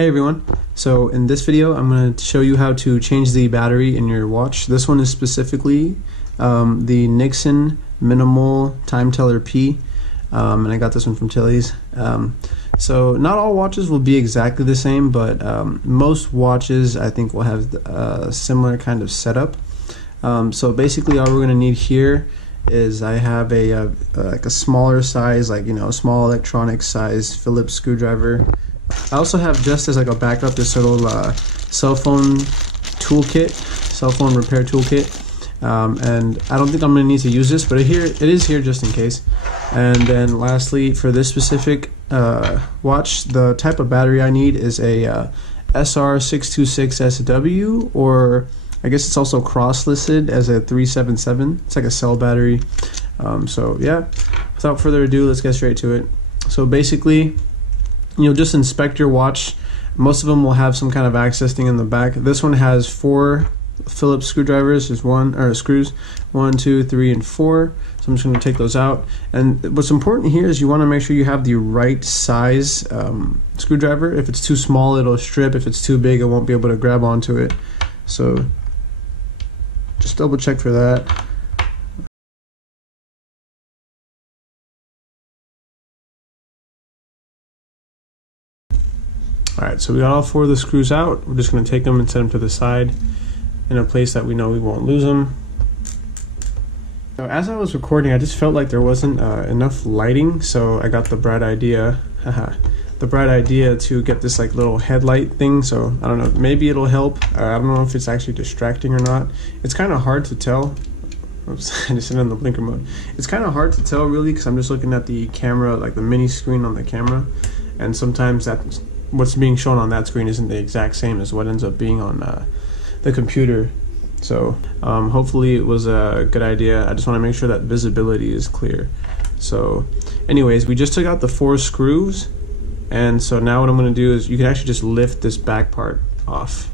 Hey everyone, so in this video I'm going to show you how to change the battery in your watch. This one is specifically the Nixon Minimal Time Teller P, and I got this one from Tilly's. So not all watches will be exactly the same, but most watches I think will have a similar kind of setup. So basically all we're going to need here is I have like a smaller size, like small electronic size Phillips screwdriver. I also have, just as like a backup, this little cell phone repair toolkit, and I don't think I'm going to need to use this, but it is here just in case. And then lastly, for this specific watch, the type of battery I need is a SR626SW, or I guess it's also cross-listed as a 377. It's like a cell battery. So yeah, without further ado, let's get straight to it. So basically, just inspect your watch. Most of them will have some kind of access thing in the back. This one has 4 Phillips screwdrivers. There's screws, 1, 2, 3, and 4. So I'm just going to take those out. And what's important here is you want to make sure you have the right size screwdriver. If it's too small, it'll strip. If it's too big, it won't be able to grab onto it. So just double check for that. Alright, so we got all 4 of the screws out. We're just going to take them and set them to the side in a place that we know we won't lose them. Now, as I was recording, I just felt like there wasn't enough lighting, so I got the bright idea to get this like little headlight thing. So I don't know, maybe it'll help. I don't know if it's actually distracting or not. It's kind of hard to tell. Oops, I just hit on the blinker mode. It's kind of hard to tell really, because I'm just looking at the camera, like the mini screen on the camera, and sometimes what's being shown on that screen isn't the exact same as what ends up being on the computer. So hopefully it was a good idea. I just want to make sure that visibility is clear. So anyways, we just took out the 4 screws, and so now what I'm going to do is you can actually just lift this back part off,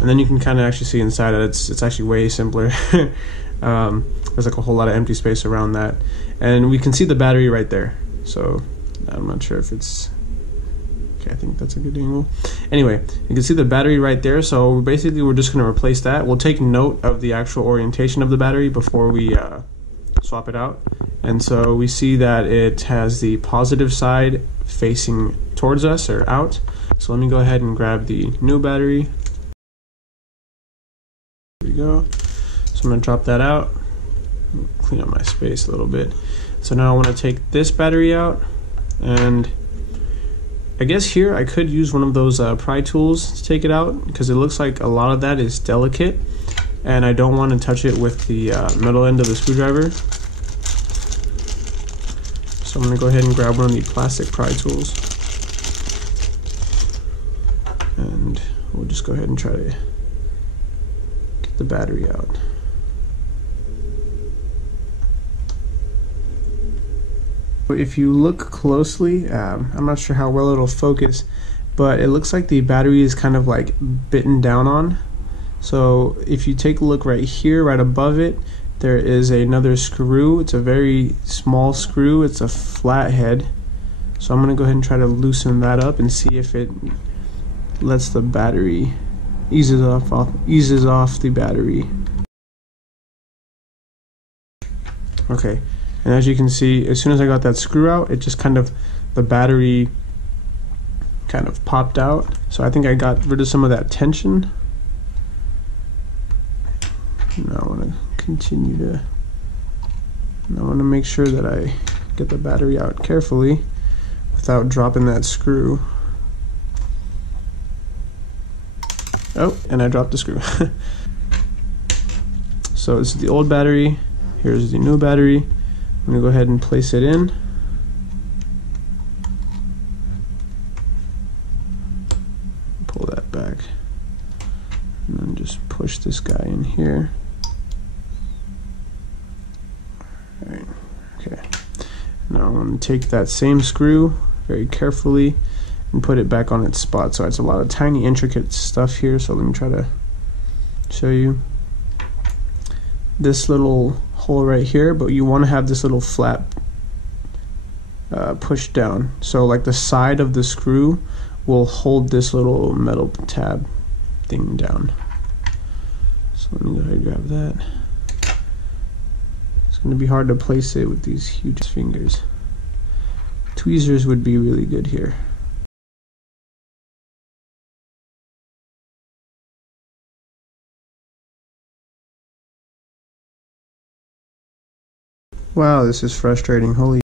and then you can kind of actually see inside it. It's actually way simpler. There's like a whole lot of empty space around that, and we can see the battery right there. So I'm not sure if it's okay. I think that's a good angle. Anyway, you can see the battery right there. So basically we're just going to replace that. We'll take note of the actual orientation of the battery before we swap it out. And so we see that it has the positive side facing towards us or out. So let me go ahead and grab the new battery. There we go. So I'm going to drop that out, clean up my space a little bit. So now I want to take this battery out, and I guess here I could use one of those pry tools to take it out, because it looks like a lot of that is delicate and I don't want to touch it with the metal end of the screwdriver. So I'm going to go ahead and grab one of the plastic pry tools, and we'll just go ahead and try to get the battery out. If you look closely, I'm not sure how well it'll focus, but it looks like the battery is kind of like bitten down on. So if you take a look right here, right above it, there is another screw. It's a very small screw. It's a flat head. So I'm going to go ahead and try to loosen that up and see if it lets the battery, eases off the battery. Okay. And as you can see, as soon as I got that screw out, it just the battery kind of popped out. So I think I got rid of some of that tension. Now I want to make sure that I get the battery out carefully without dropping that screw. Oh, and I dropped the screw. So this is the old battery. Here's the new battery. I'm going to go ahead and place it in. Pull that back. And then just push this guy in here. Alright, okay. Now I'm going to take that same screw very carefully and put it back on its spot. So it's a lot of tiny intricate stuff here, so let me try to show you. This little hole right here, but you want to have this little flap pushed down. So like the side of the screw will hold this little metal tab thing down. So let me go ahead and grab that. It's going to be hard to place it with these huge fingers. Tweezers would be really good here. Wow, this is frustrating. Holy.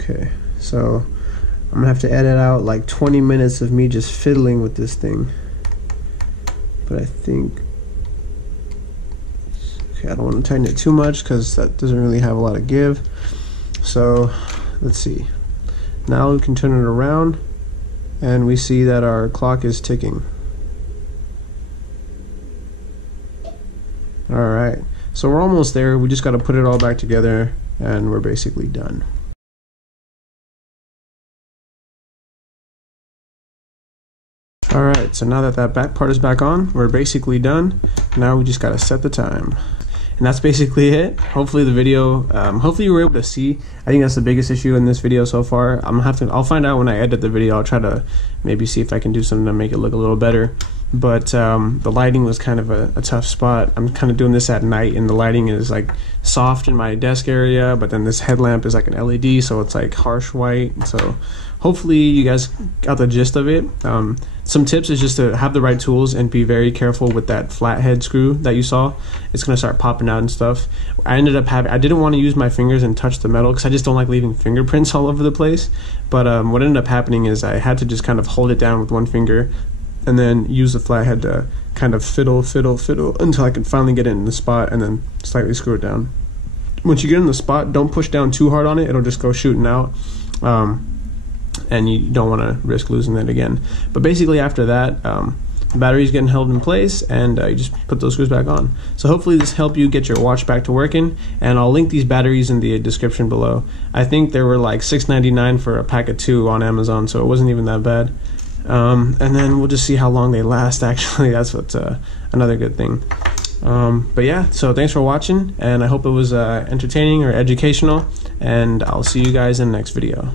Okay, so I'm gonna have to edit out like 20 minutes of me just fiddling with this thing. But I think, okay, I don't want to tighten it too much because that doesn't really have a lot of give. So let's see. Now we can turn it around and we see that our clock is ticking. All right, so we're almost there. We just got to put it all back together and we're basically done. Alright, so now that that back part is back on, we're basically done. Now we just gotta set the time. And that's basically it. Hopefully the video, hopefully you were able to see. I think that's the biggest issue in this video so far. I'll find out when I edit the video. I'll try to maybe see if I can do something to make it look a little better. But the lighting was kind of a tough spot. I'm kind of doing this at night and the lighting is like soft in my desk area, but then this headlamp is like an LED, so it's like harsh white. So hopefully you guys got the gist of it. Some tips is just to have the right tools and be very careful with that flathead screw that you saw. It's gonna start popping out and stuff. I didn't want to use my fingers and touch the metal because I just don't like leaving fingerprints all over the place. But what ended up happening is I had to just kind of hold it down with one finger and then use the flathead to kind of fiddle until I could finally get it in the spot and then slightly screw it down. Once you get in the spot, don't push down too hard on it. It'll just go shooting out. And you don't want to risk losing it again. But basically after that, the battery's getting held in place and you just put those screws back on. So hopefully this helped you get your watch back to working, and I'll link these batteries in the description below. I think they were like $6.99 for a pack of 2 on Amazon, so it wasn't even that bad. And then we'll just see how long they last. Actually, that's what's another good thing. But yeah, so thanks for watching, and I hope it was entertaining or educational, and I'll see you guys in the next video.